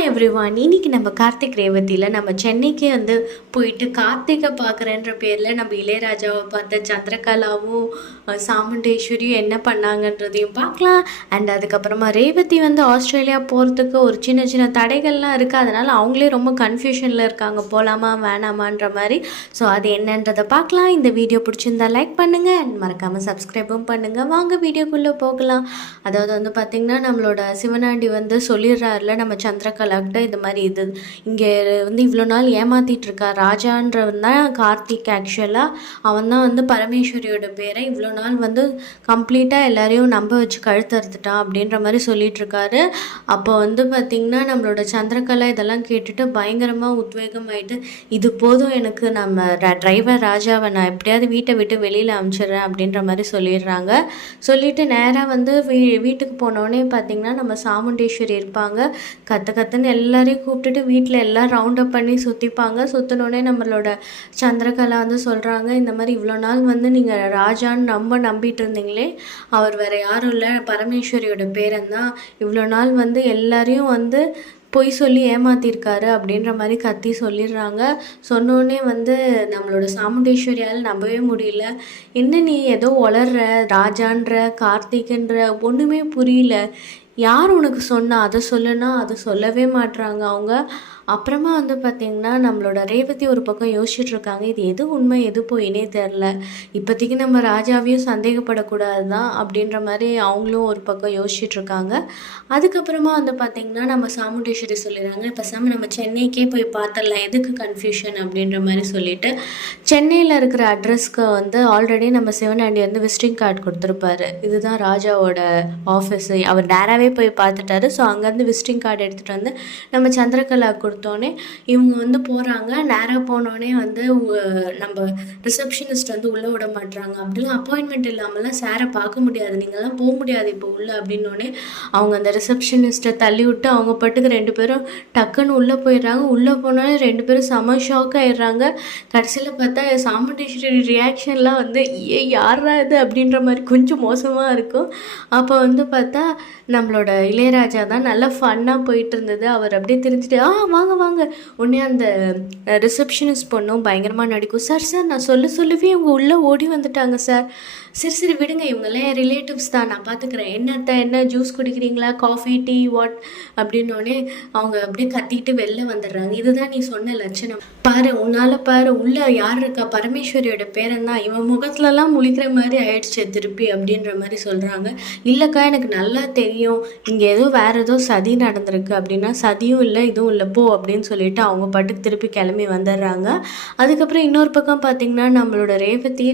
Hi everyone. இன்னைக்கு நம்ம கார்த்திக் ரேவதியில் நம்ம சென்னைக்கு வந்து போயிட்டு கார்த்திகை பார்க்குறேன்ற பேரில் நம்ம இளையராஜாவை பார்த்த சந்திரகலாவும் சாமுண்டேஸ்வரியும் என்ன பண்ணாங்கன்றதையும் பார்க்கலாம். அண்ட் அதுக்கப்புறமா ரேவதி வந்து ஆஸ்திரேலியா போகிறதுக்கு ஒரு சின்ன சின்ன தடைகள்லாம் இருக்குது. அதனால் அவங்களே ரொம்ப கன்ஃபியூஷனில் இருக்காங்க, போகலாமா வேணாமான்ற மாதிரி. ஸோ அது என்னன்றதை பார்க்கலாம். இந்த வீடியோ பிடிச்சிருந்தா லைக் பண்ணுங்கள் அண்ட் மறக்காமல் சப்ஸ்கிரைபும் பண்ணுங்கள். வாங்க வீடியோக்குள்ளே போகலாம். அதாவது வந்து பார்த்திங்கன்னா நம்மளோட சிவனாண்டி வந்து சொல்லிடுறாருல நம்ம சந்திரகலாக்கிட்ட இது மாதிரி இது இங்கே வந்து இவ்வளோ நாள் ஏமாற்றிட்டு இருக்கா ராஜான்றவன் தான் கார்த்திக். ஆக்சுவலாக அவன் தான் வந்து பரமேஸ்வரியோட பேரை இவ்வளோ நாள் வந்து கம்ப்ளீட்டாக எல்லாரையும் நம்ப வச்சு கழுத்தறுத்துட்டான் அப்படின்ற மாதிரி சொல்லிட்டு இருக்காரு. அப்போ வந்து பார்த்திங்கன்னா நம்மளோட சந்திரகலா இதெல்லாம் கேட்டுட்டு பயங்கரமாக உத்வேகம் ஆகிட்டு, இது போதும் எனக்கு, நம்ம டிரைவர் ராஜாவை நான் எப்படியாவது வீட்டை விட்டு வெளியில் அனுப்பிச்சிடுறேன் அப்படின்ற மாதிரி சொல்லிடுறாங்க. சொல்லிட்டு நேராக வந்து வீட்டுக்கு போனோடனே பார்த்திங்கன்னா நம்ம சாமுண்டேஸ்வரி இருப்பாங்க. கற்றுன்னு எல்லாரையும் கூப்பிட்டுட்டு வீட்டில் எல்லாம் ரவுண்ட் அப் பண்ணி சுற்றிப்பாங்க. சுற்றினோடனே நம்மளோட சந்திரகலா வந்து சொல்கிறாங்க, இந்த மாதிரி இவ்வளோ நாள் வந்து நீங்கள் ராஜான்னு நம்பிட்டு இருந்தீங்களே, அவர் வேறு யாரும் இல்லை, பரமேஸ்வரியோட பேரன் தான். இவ்வளோ நாள் வந்து எல்லாரையும் வந்து பொய் சொல்லி ஏமாத்திருக்காரு அப்படின்ற மாதிரி கத்தி சொல்லிடுறாங்க. சொன்னோடனே வந்து நம்மளோட சாமுண்டேஸ்வரியால் நம்பவே முடியல. என்ன நீ ஏதோ வளர்ற, ராஜான்ற கார்த்திக்ன்ற ஒன்றுமே புரியல, யார் உனக்கு சொன்னா, அதை சொல்லுனா அதை சொல்லவே மாட்டுறாங்க அவங்க. அப்புறமா வந்து பார்த்திங்கன்னா நம்மளோட ரேவதி ஒரு பக்கம் யோசிச்சுட்டு இருக்காங்க, இது எது உண்மை எது போயினே தெரில, இப்போதைக்கு நம்ம ராஜாவையும் சந்தேகப்படக்கூடாது தான் அப்படின்ற மாதிரி அவங்களும் ஒரு பக்கம் யோசிச்சுட்ருக்காங்க. அதுக்கப்புறமா வந்து பார்த்திங்கன்னா நம்ம சாமுண்டேஸ்வரி சொல்லிடுறாங்க, பேசாமல் நம்ம சென்னைக்கே போய் பார்த்துடலாம், எதுக்கு கன்ஃபியூஷன் அப்படின்ற மாதிரி சொல்லிட்டு சென்னையில் இருக்கிற அட்ரஸ்க்கு வந்து ஆல்ரெடி நம்ம சிவனாண்டி வந்து விசிட்டிங் கார்டு கொடுத்துருப்பாரு. இதுதான் ராஜாவோட ஆஃபீஸு, அவர் நேராகவே போய் பார்த்துட்டாரு. ஸோ அங்கேருந்து விசிட்டிங் கார்டு எடுத்துகிட்டு வந்து நம்ம சந்திரகலா கொடுத்தோன்னே இவங்க வந்து போகிறாங்க. நேராக போனோடனே வந்து நம்ம ரிசப்ஷனிஸ்ட் வந்து உள்ளே விட மாட்டுறாங்க. அப்படிலாம் அப்பாயின்மெண்ட் இல்லாமலாம் சாரை பார்க்க முடியாது, நீங்கள்லாம் போக முடியாது இப்போ உள்ளே அப்படின்னோடனே அவங்க அந்த ரிசப்ஷனிஸ்ட்டை தள்ளி விட்டு அவங்க பட்டுக்கு ரெண்டு பேரும் டக்குன்னு உள்ளே போயிடுறாங்க. உள்ளே போனாலே ரெண்டு பேரும் செம ஷாக் ஆகிடுறாங்க. கடைசியில் பார்த்தா சாமுண்டேஸ்வரி ரியாக்ஷன்லாம் வந்து யாரா இது அப்படின்ற மாதிரி கொஞ்சம் மோசமாக இருக்கும். அப்போ வந்து பார்த்தா நம்மளோட இளையராஜா தான் நல்லா ஃபன்னாக போயிட்டு இருந்தது. அவர் அப்படியே தெரிஞ்சுட்டு வாங்க வாங்க, உடனே அந்த ரிசப்ஷனிஸ்ட் பொண்ணும் பயங்கரமாக நடிக்கும், சார் நான் சொல்லவே இவங்க உள்ளே ஓடி வந்துட்டாங்க சார், சரி விடுங்க, இவங்கெல்லாம் என் ரிலேட்டிவ்ஸ் தான், நான் பார்த்துக்கிறேன், என்ன ஜூஸ் குடிக்கிறீங்களா, காஃபி டீ வாட் அப்படின்னோடனே அவங்க அப்படியே கத்திட்டு வெளில வந்துடுறாங்க. இதுதான் நீ சொன்ன லட்சணம், பாரு உன்னால் பாரு உள்ளே யார் இருக்கா, பரமேஸ்வரியோட பேரன் தான், இவன் முகத்துலலாம் முழிக்கிற மாதிரி ஆயிடுச்சு திருப்பி அப்படின்ற மாதிரி சொல்கிறாங்க. இல்லைக்கா எனக்கு நல்லா தெரியும், இங்கே ஏதோ வேறு ஏதோ சதி நடந்திருக்கு அப்படின்னா, சதியும் இல்லை இதுவும் இல்லை போ அப்படின்னு சொல்லிட்டு அவங்க பாட்டுக்கு திருப்பி கிளம்பி வந்துடுறாங்க. அதுக்கப்புறம் இன்னொரு பக்கம் பார்த்திங்கன்னா நம்மளோட ரேவதி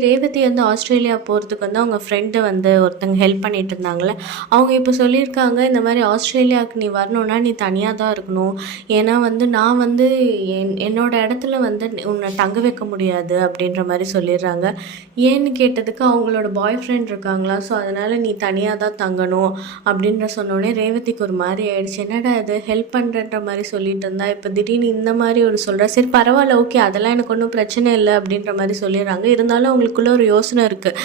வந்து ஆஸ்திரேலியா போகிறதுக்கு வந்து அவங்க ஃப்ரெண்டு வந்து ஒருத்தங்க ஹெல்ப் பண்ணிட்டு இருந்தாங்களே, அவங்க இப்போ சொல்லியிருக்காங்க, இந்த மாதிரி ஆஸ்திரேலியாவுக்கு நீ வரணுன்னா நீ தனியாக தான் இருக்கணும், ஏன்னா வந்து நான் வந்து என்னோட இடத்துல வந்து உன்னை தங்க வைக்க முடியாது அப்படின்ற மாதிரி சொல்லிடுறாங்க. ஏன்னு கேட்டதுக்கு அவங்களோட பாய் ஃப்ரெண்ட் இருக்காங்களா, ஸோ அதனால் நீ தனியாக தான் தங்கணும் அப்படின்ற சொன்னோடனே ரேவதிக்கு ஒரு மாதிரி ஆயிடுச்சு, என்னடா இது ஹெல்ப் பண்ணுறன்ற மாதிரி சொல்லிட்டு இருந்தா இப்போ திடீர்னு இந்த மாதிரி ஒரு சொல்கிறா. சரி பரவாயில்ல ஓகே, அதெல்லாம் எனக்கு ஒன்றும் பிரச்சனை இல்லை அப்படின்ற மாதிரி சொல்லிடுறாங்க. இருந்தாலும் அவங்களுக்குள்ள ஒரு யோசனை இருக்குது,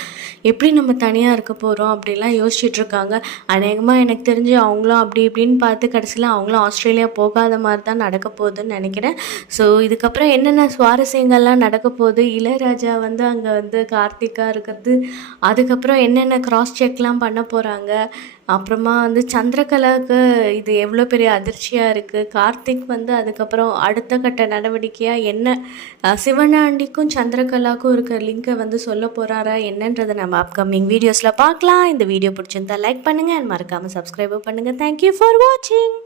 எப்படி நம்ம தனியாக இருக்க போகிறோம் அப்படிலாம் யோசிச்சுட்ருக்காங்க. அநேகமாக எனக்கு தெரிஞ்சு அவங்களும் அப்படி இப்படின்னு பார்த்து கடைசியில் அவங்களும் ஆஸ்திரேலியா போகாத மாதிரி தான் நடக்க போகுதுன்னு நினைக்கிறேன். ஸோ இதுக்கப்புறம் என்னென்ன சுவாரஸ்யங்கள்லாம் நடக்க போகுது, இளையராஜா வந்து அங்கே வந்து கார்த்திகா இருக்கிறது, அதுக்கப்புறம் என்னென்ன கிராஸ் செக்லாம் பண்ண போகிறாங்க, அப்புறமா வந்து சந்திரகலாவுக்கு இது எவ்வளோ பெரிய அதிர்ச்சியாக இருக்குது, கார்த்திக் வந்து அதுக்கப்புறம் அடுத்த கட்ட நடவடிக்கையாக என்ன சிவனாண்டிக்கும் சந்திரகலாவுக்கும் இருக்கிற லிங்கை வந்து சொல்ல போகிறாரா என்னன்றதை நம்ம அப்கமிங் வீடியோஸில் பார்க்கலாம். இந்த வீடியோ பிடிச்சிருந்தா லைக் பண்ணுங்கள் அண்ட் மறக்காமல் சப்ஸ்கிரைபும் பண்ணுங்கள். தேங்க்யூ ஃபார் வாட்சிங்.